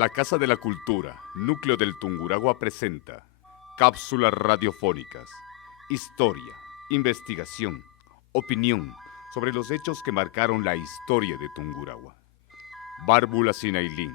La Casa de la Cultura, Núcleo del Tungurahua presenta cápsulas radiofónicas, historia, investigación, opinión sobre los hechos que marcaron la historia de Tungurahua. Bárbula Sinailín.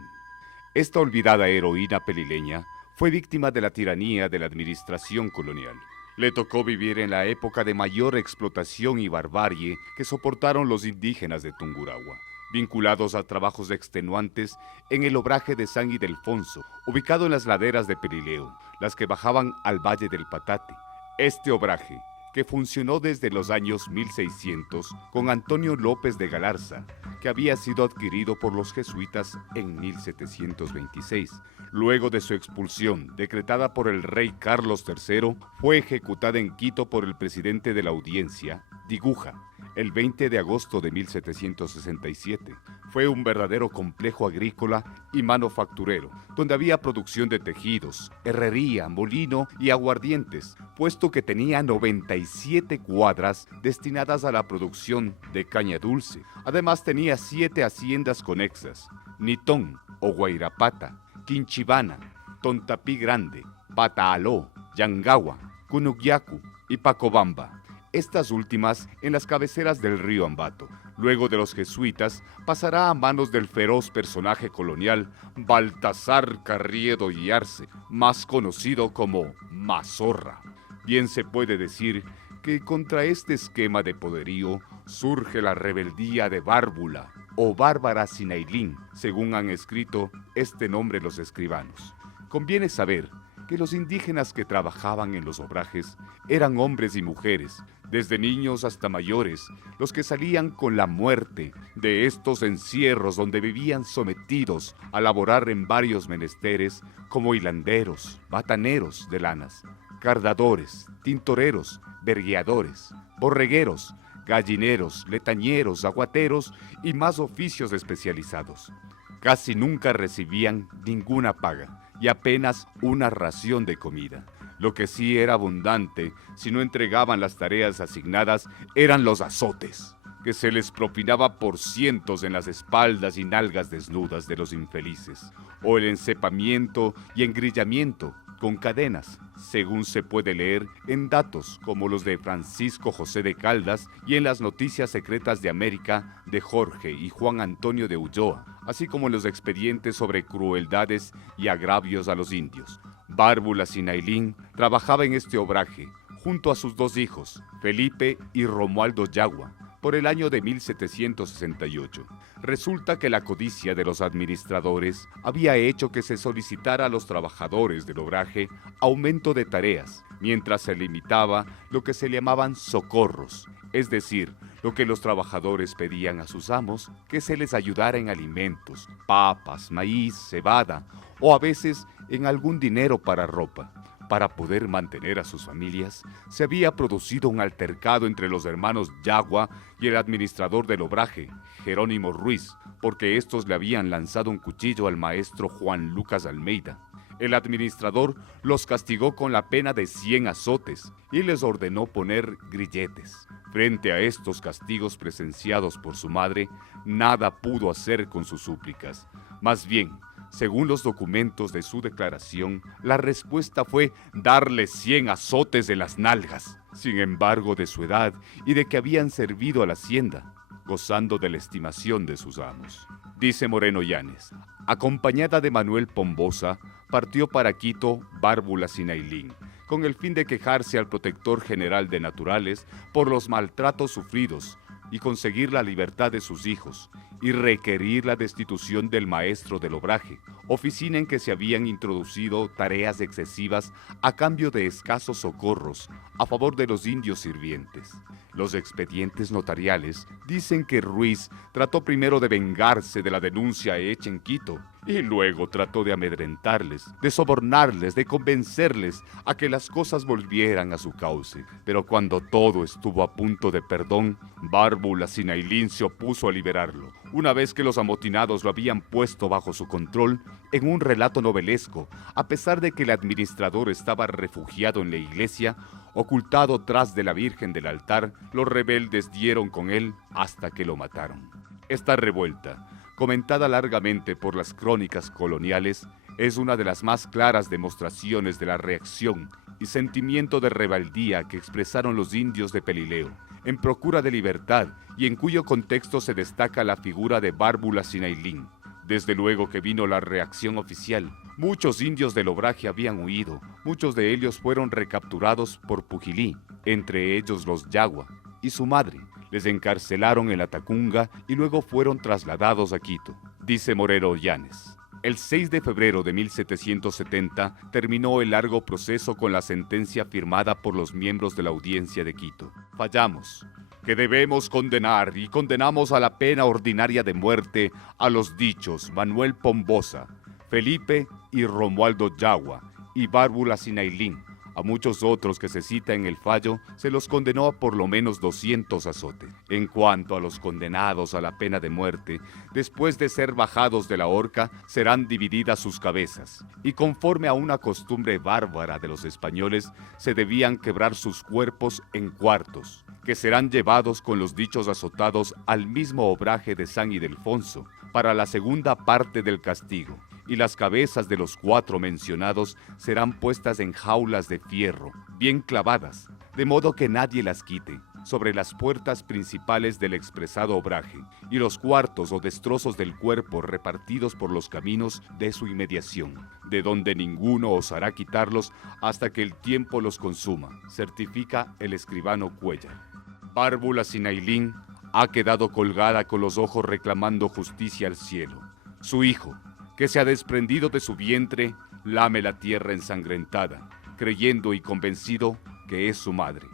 Esta olvidada heroína pelileña fue víctima de la tiranía de la administración colonial. Le tocó vivir en la época de mayor explotación y barbarie que soportaron los indígenas de Tungurahua, vinculados a trabajos extenuantes en el obraje de San Ildefonso, ubicado en las laderas de Perileo, las que bajaban al Valle del Patate. Este obraje, que funcionó desde los años 1600 con Antonio López de Galarza, que había sido adquirido por los jesuitas en 1726. Luego de su expulsión, decretada por el rey Carlos III, fue ejecutada en Quito por el presidente de la audiencia, Diguja, el 20 de agosto de 1767. Fue un verdadero complejo agrícola y manufacturero, donde había producción de tejidos, herrería, molino y aguardientes, puesto que tenía 97 cuadras destinadas a la producción de caña dulce. Además tenía 7 haciendas conexas: Nitón o Guairapata, Quinchibana, Tontapí Grande, Pataaló, Yangawa, Cunugyacu y Pacobamba. Estas últimas en las cabeceras del río Ambato. Luego de los jesuitas, pasará a manos del feroz personaje colonial Baltasar Carriedo y Arce, más conocido como Mazorra. Bien se puede decir que contra este esquema de poderío surge la rebeldía de Bárbula o Bárbara Sinailín, según han escrito este nombre los escribanos. Conviene saber que los indígenas que trabajaban en los obrajes eran hombres y mujeres, desde niños hasta mayores, los que salían con la muerte de estos encierros donde vivían sometidos a laborar en varios menesteres como hilanderos, bataneros de lanas, cardadores, tintoreros, vergueadores, borregueros, gallineros, letañeros, aguateros y más oficios especializados. Casi nunca recibían ninguna paga y apenas una ración de comida. Lo que sí era abundante, si no entregaban las tareas asignadas, eran los azotes, que se les propinaba por cientos en las espaldas y nalgas desnudas de los infelices, o el encepamiento y engrillamiento con cadenas, según se puede leer en datos como los de Francisco José de Caldas y en las Noticias Secretas de América de Jorge y Juan Antonio de Ulloa, así como en los expedientes sobre crueldades y agravios a los indios. Bárbula Sinailín trabajaba en este obraje junto a sus 2 hijos, Felipe y Romualdo Yagua, por el año de 1768. Resulta que la codicia de los administradores había hecho que se solicitara a los trabajadores del obraje aumento de tareas, mientras se limitaba lo que se llamaban socorros, es decir, lo que los trabajadores pedían a sus amos que se les ayudara en alimentos, papas, maíz, cebada o a veces en algún dinero para ropa. Para poder mantener a sus familias, se había producido un altercado entre los hermanos Yagua y el administrador del obraje, Jerónimo Ruiz, porque estos le habían lanzado un cuchillo al maestro Juan Lucas Almeida. El administrador los castigó con la pena de 100 azotes y les ordenó poner grilletes. Frente a estos castigos presenciados por su madre, nada pudo hacer con sus súplicas. Más bien, según los documentos de su declaración, la respuesta fue darle 100 azotes de las nalgas. Sin embargo, de su edad y de que habían servido a la hacienda, gozando de la estimación de sus amos. Dice Moreno Yanes, acompañada de Manuel Pombosa, partió para Quito Bárbula Sinailín, con el fin de quejarse al protector general de naturales por los maltratos sufridos y conseguir la libertad de sus hijos, y requerir la destitución del maestro del obraje, oficina en que se habían introducido tareas excesivas a cambio de escasos socorros a favor de los indios sirvientes. Los expedientes notariales dicen que Ruiz trató primero de vengarse de la denuncia hecha en Quito y luego trató de amedrentarles, de sobornarles, de convencerles a que las cosas volvieran a su cauce. Pero cuando todo estuvo a punto de perdón, Bárbula Sinailín se opuso a liberarlo, una vez que los amotinados lo habían puesto bajo su control en un relato novelesco. A pesar de que el administrador estaba refugiado en la iglesia, ocultado tras de la Virgen del altar, los rebeldes dieron con él hasta que lo mataron. Esta revuelta comentada largamente por las crónicas coloniales, es una de las más claras demostraciones de la reacción y sentimiento de rebeldía que expresaron los indios de Pelileo, en procura de libertad y en cuyo contexto se destaca la figura de Bárbula Sinailín. Desde luego que vino la reacción oficial. Muchos indios del obraje habían huido, muchos de ellos fueron recapturados por Pujilí, entre ellos los Yagua y su madre. Les encarcelaron en la Tacunga y luego fueron trasladados a Quito, dice Morero Llanes. El 6 de febrero de 1770 terminó el largo proceso con la sentencia firmada por los miembros de la audiencia de Quito. Fallamos, que debemos condenar y condenamos a la pena ordinaria de muerte a los dichos Manuel Pombosa, Felipe y Romualdo Yagua y Bárbula Sinailín. A muchos otros que se cita en el fallo se los condenó a por lo menos 200 azotes. En cuanto a los condenados a la pena de muerte, después de ser bajados de la horca, serán divididas sus cabezas, y conforme a una costumbre bárbara de los españoles, se debían quebrar sus cuerpos en cuartos, que serán llevados con los dichos azotados al mismo obraje de San Ildefonso, para la segunda parte del castigo, y las cabezas de los 4 mencionados serán puestas en jaulas de fierro, bien clavadas, de modo que nadie las quite, sobre las puertas principales del expresado obraje, y los cuartos o destrozos del cuerpo repartidos por los caminos de su inmediación, de donde ninguno osará quitarlos hasta que el tiempo los consuma, certifica el escribano Cuellar. Bárbula Sinailín ha quedado colgada con los ojos reclamando justicia al cielo. Su hijo, que se ha desprendido de su vientre, lame la tierra ensangrentada, creyendo y convencido que es su madre.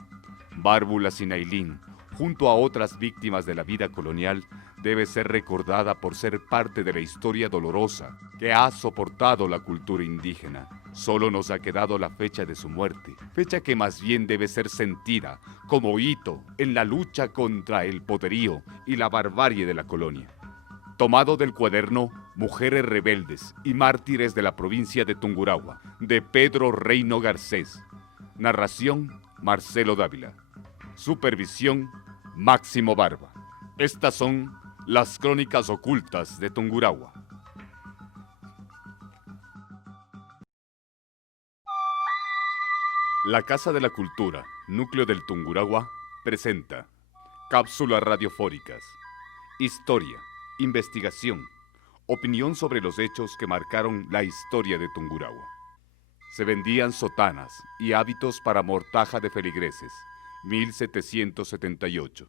Bárbula Sinailín, junto a otras víctimas de la vida colonial, debe ser recordada por ser parte de la historia dolorosa que ha soportado la cultura indígena. Solo nos ha quedado la fecha de su muerte, fecha que más bien debe ser sentida como hito en la lucha contra el poderío y la barbarie de la colonia. Tomado del cuaderno Mujeres Rebeldes y Mártires de la provincia de Tungurahua, de Pedro Reino Garcés. Narración, Marcelo Dávila. Supervisión, Máximo Barba. Estas son las crónicas ocultas de Tungurahua. La Casa de la Cultura, núcleo del Tungurahua, presenta cápsulas radiofónicas, historia, investigación, opinión sobre los hechos que marcaron la historia de Tungurahua. Se vendían sotanas y hábitos para mortaja de feligreses, 1778.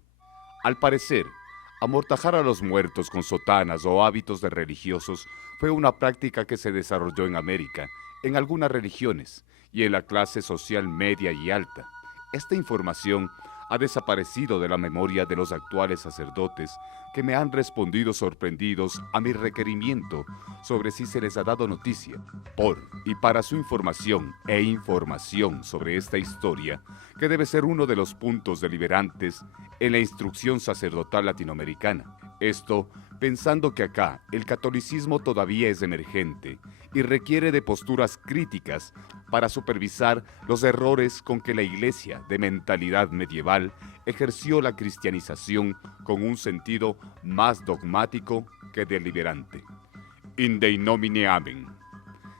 Al parecer, amortajar a los muertos con sotanas o hábitos de religiosos fue una práctica que se desarrolló en América, en algunas religiones y en la clase social media y alta. Esta información ha desaparecido de la memoria de los actuales sacerdotes que me han respondido sorprendidos a mi requerimiento sobre si se les ha dado noticia. Por y para su información e información sobre esta historia, que debe ser uno de los puntos deliberantes en la instrucción sacerdotal latinoamericana. Esto pensando que acá el catolicismo todavía es emergente y requiere de posturas críticas para supervisar los errores con que la Iglesia de mentalidad medieval ejerció la cristianización con un sentido más dogmático que deliberante. In Dei nomine Amen.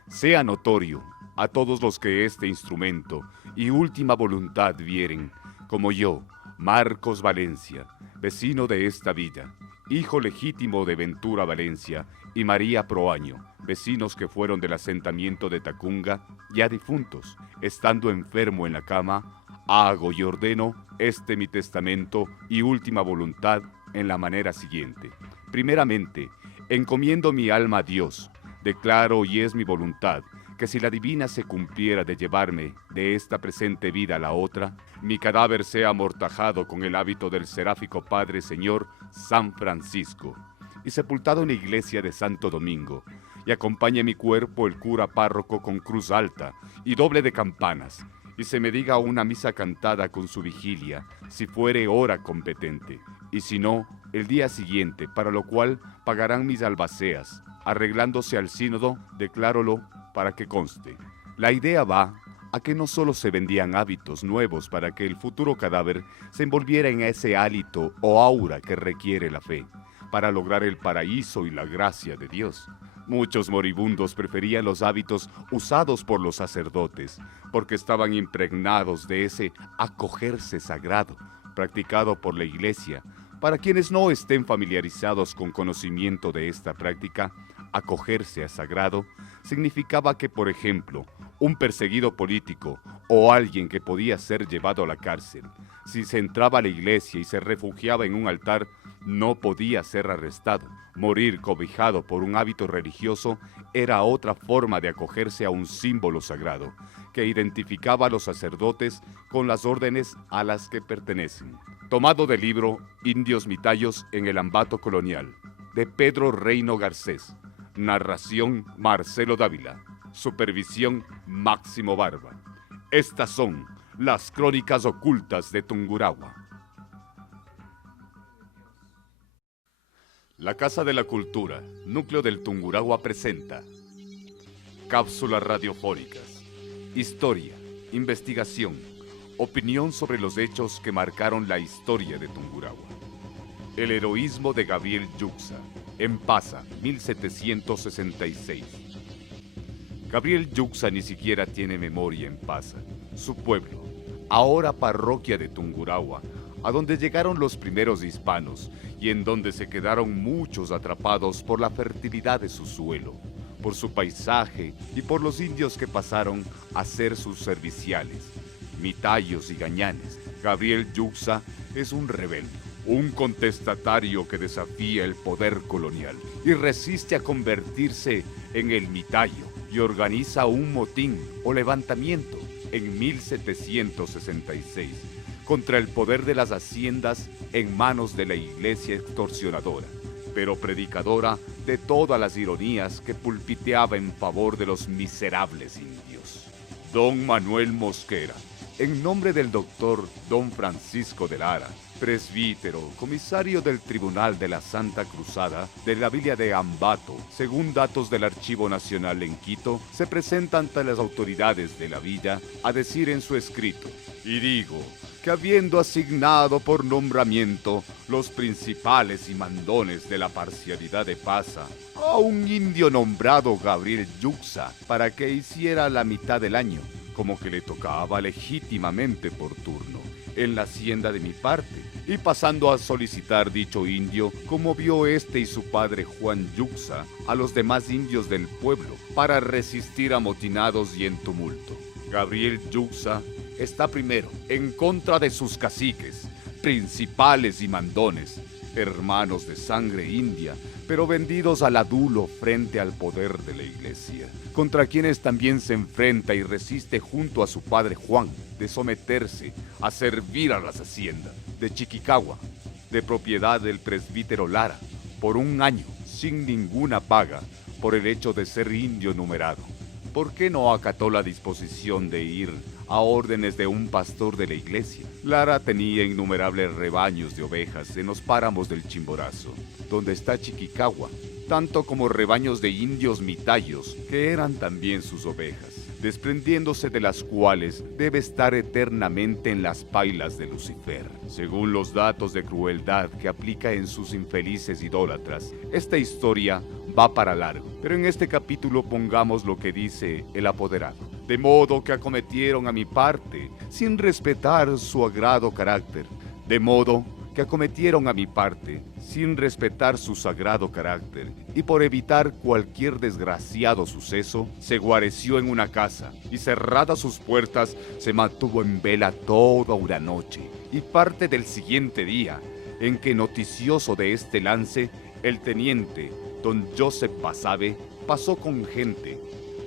Sea notorio a todos los que este instrumento y última voluntad vieren, como yo, Marcos Valencia, vecino de esta villa, hijo legítimo de Ventura Valencia y María Proaño, vecinos que fueron del asentamiento de Tacunga, ya difuntos, estando enfermo en la cama, hago y ordeno este mi testamento y última voluntad en la manera siguiente. Primeramente, encomiendo mi alma a Dios, declaro y es mi voluntad que si la divina se cumpliera de llevarme de esta presente vida a la otra, mi cadáver sea amortajado con el hábito del seráfico Padre Señor San Francisco y sepultado en la iglesia de Santo Domingo, y acompañe mi cuerpo el cura párroco con cruz alta y doble de campanas, y se me diga una misa cantada con su vigilia, si fuere hora competente, y si no, el día siguiente, para lo cual pagarán mis albaceas. Arreglándose al sínodo, declárolo para que conste. La idea va a que no solo se vendían hábitos nuevos para que el futuro cadáver se envolviera en ese hálito o aura que requiere la fe, para lograr el paraíso y la gracia de Dios. Muchos moribundos preferían los hábitos usados por los sacerdotes, porque estaban impregnados de ese acogerse sagrado, practicado por la Iglesia. Para quienes no estén familiarizados con conocimiento de esta práctica, acogerse a sagrado significaba que, por ejemplo, un perseguido político o alguien que podía ser llevado a la cárcel, si se entraba a la iglesia y se refugiaba en un altar, no podía ser arrestado. Morir cobijado por un hábito religioso era otra forma de acogerse a un símbolo sagrado, que identificaba a los sacerdotes con las órdenes a las que pertenecen. Tomado del libro Indios Mitayos en el Ambato Colonial, de Pedro Reino Garcés. Narración Marcelo Dávila. Supervisión Máximo Barba. Estas son las crónicas ocultas de Tungurahua. La Casa de la Cultura, núcleo del Tungurahua presenta cápsulas radiofónicas, historia, investigación, opinión sobre los hechos que marcaron la historia de Tungurahua. El heroísmo de Gabriel Yuxa, en Pasa, 1766. Gabriel Yuxa ni siquiera tiene memoria en Pasa, su pueblo, ahora parroquia de Tungurahua, a donde llegaron los primeros hispanos y en donde se quedaron muchos atrapados por la fertilidad de su suelo, por su paisaje y por los indios que pasaron a ser sus serviciales, mitayos y gañanes. Gabriel Yuxa es un rebelde, un contestatario que desafía el poder colonial y resiste a convertirse en el mitayo y organiza un motín o levantamiento en 1766 contra el poder de las haciendas en manos de la iglesia extorsionadora, pero predicadora de todas las ironías que pulpiteaba en favor de los miserables indios. Don Manuel Mosquera, en nombre del doctor Don Francisco de Lara, presbítero, comisario del Tribunal de la Santa Cruzada de la villa de Ambato, según datos del Archivo Nacional en Quito, se presenta ante las autoridades de la villa a decir en su escrito: y digo que habiendo asignado por nombramiento los principales y mandones de la parcialidad de Pasa a un indio nombrado Gabriel Yuxa para que hiciera la mitad del año, como que le tocaba legítimamente por turno, en la hacienda de mi parte, y pasando a solicitar dicho indio, como vio este y su padre Juan Yuxa a los demás indios del pueblo, para resistir amotinados y en tumulto. Gabriel Yuxa está primero en contra de sus caciques, principales y mandones, hermanos de sangre india, pero vendidos al adulo frente al poder de la iglesia, contra quienes también se enfrenta y resiste junto a su padre Juan, de someterse a servir a las haciendas de Chiquicagua, de propiedad del presbítero Lara, por un año, sin ninguna paga, por el hecho de ser indio numerado. ¿Por qué no acató la disposición de ir a órdenes de un pastor de la iglesia? Lara tenía innumerables rebaños de ovejas en los páramos del Chimborazo, donde está Chiquicagua, tanto como rebaños de indios mitayos, que eran también sus ovejas, desprendiéndose de las cuales debe estar eternamente en las pailas de Lucifer. Según los datos de crueldad que aplica en sus infelices idólatras, esta historia va para largo, pero en este capítulo pongamos lo que dice el apoderado. De modo que acometieron a mi parte, sin respetar su sagrado carácter. De modo que acometieron a mi parte, sin respetar su sagrado carácter, y por evitar cualquier desgraciado suceso, se guareció en una casa, y cerradas sus puertas, se mantuvo en vela toda una noche, y parte del siguiente día, en que, noticioso de este lance, el teniente don Joseph Basabe pasó con gente,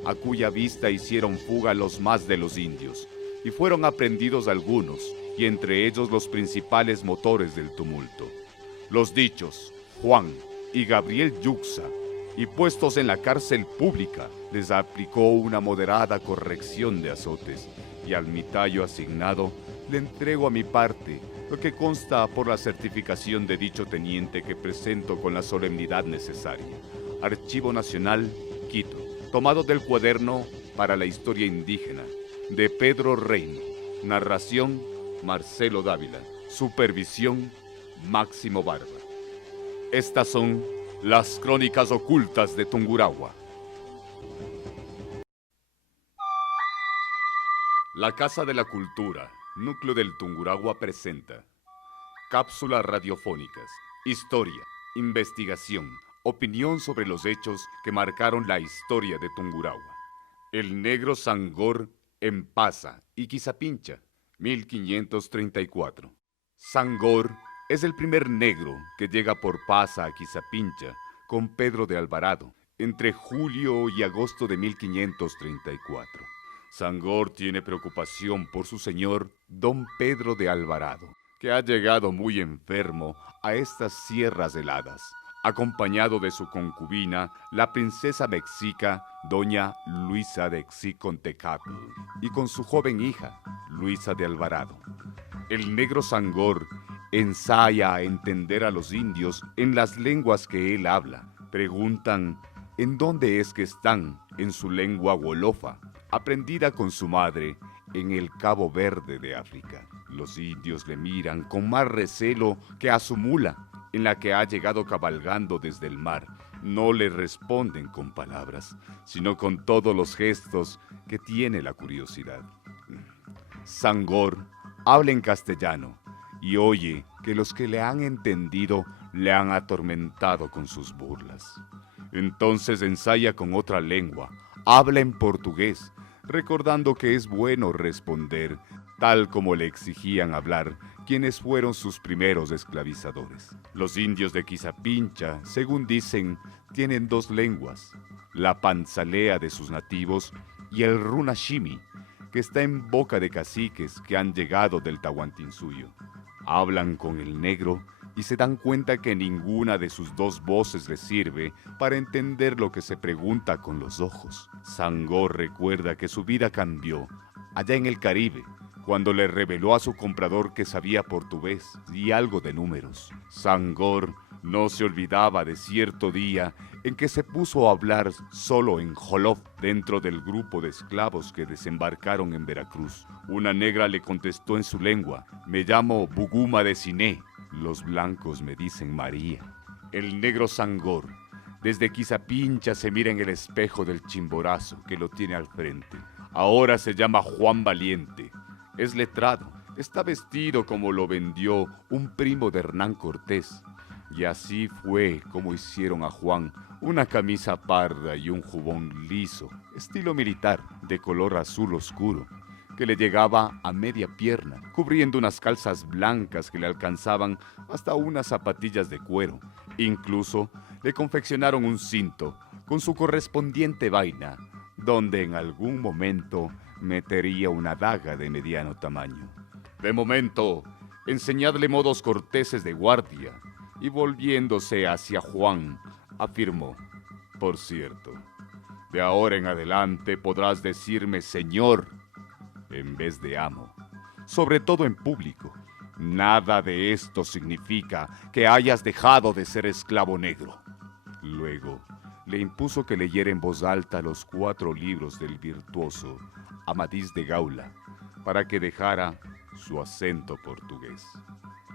a cuya vista hicieron fuga los más de los indios, y fueron aprehendidos algunos, y entre ellos los principales motores del tumulto, los dichos Juan y Gabriel Yuxa, y puestos en la cárcel pública, les aplicó una moderada corrección de azotes, y al mitayo asignado le entrego a mi parte, lo que consta por la certificación de dicho teniente que presento con la solemnidad necesaria. Archivo Nacional, Quito. Tomado del cuaderno para la historia indígena, de Pedro Reino. Narración, Marcelo Dávila. Supervisión, Máximo Barba. Estas son las crónicas ocultas de Tungurahua. La Casa de la Cultura, núcleo del Tungurahua presenta cápsulas radiofónicas, historia, investigación, opinión sobre los hechos que marcaron la historia de Tungurahua. El negro Sangor en Pasa y Quizapincha, 1534. Sangor es el primer negro que llega por Pasa a Quizapincha con Pedro de Alvarado entre julio y agosto de 1534. Sangor tiene preocupación por su señor don Pedro de Alvarado, que ha llegado muy enfermo a estas sierras heladas, acompañado de su concubina, la princesa mexica, doña Luisa de Xicontecatl, y con su joven hija, Luisa de Alvarado. El negro Sangor ensaya a entender a los indios en las lenguas que él habla. Preguntan en dónde es que están en su lengua wolofa, aprendida con su madre en el Cabo Verde de África. Los indios le miran con más recelo que a su mula, en la que ha llegado cabalgando desde el mar. No le responden con palabras, sino con todos los gestos que tiene la curiosidad. Sangor habla en castellano y oye que los que le han entendido le han atormentado con sus burlas. Entonces ensaya con otra lengua, habla en portugués, recordando que es bueno responder tal como le exigían hablar quienes fueron sus primeros esclavizadores. Los indios de Quizapincha, según dicen, tienen dos lenguas, la panzalea de sus nativos y el runashimi, que está en boca de caciques que han llegado del Tahuantinsuyo. Hablan con el negro y se dan cuenta que ninguna de sus dos voces les sirve para entender lo que se pregunta con los ojos. Sangor recuerda que su vida cambió allá en el Caribe, cuando le reveló a su comprador que sabía portugués y algo de números. Sangor no se olvidaba de cierto día en que se puso a hablar solo en Jolof dentro del grupo de esclavos que desembarcaron en Veracruz. Una negra le contestó en su lengua: «Me llamo Buguma de Siné. Los blancos me dicen María». El negro Sangor, desde Quizapincha, se mira en el espejo del Chimborazo que lo tiene al frente. Ahora se llama Juan Valiente. Es letrado, está vestido como lo vendió un primo de Hernán Cortés. Y así fue como hicieron a Juan una camisa parda y un jubón liso, estilo militar, de color azul oscuro, que le llegaba a media pierna, cubriendo unas calzas blancas que le alcanzaban hasta unas zapatillas de cuero. Incluso le confeccionaron un cinto con su correspondiente vaina, donde en algún momento metería una daga de mediano tamaño. «De momento, enseñadle modos corteses de guardia», y volviéndose hacia Juan, afirmó: «Por cierto, de ahora en adelante podrás decirme señor en vez de amo, sobre todo en público. Nada de esto significa que hayas dejado de ser esclavo negro». Luego le impuso que leyera en voz alta los 4 libros del virtuoso Amadís de Gaula para que dejara su acento portugués.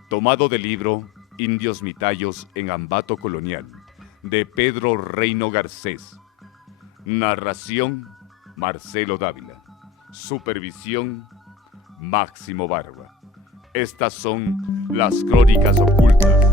Tomado del libro Indios Mitayos en Ambato Colonial, de Pedro Reino Garcés. Narración: Marcelo Dávila. Supervisión: Máximo Barba. Estas son las crónicas ocultas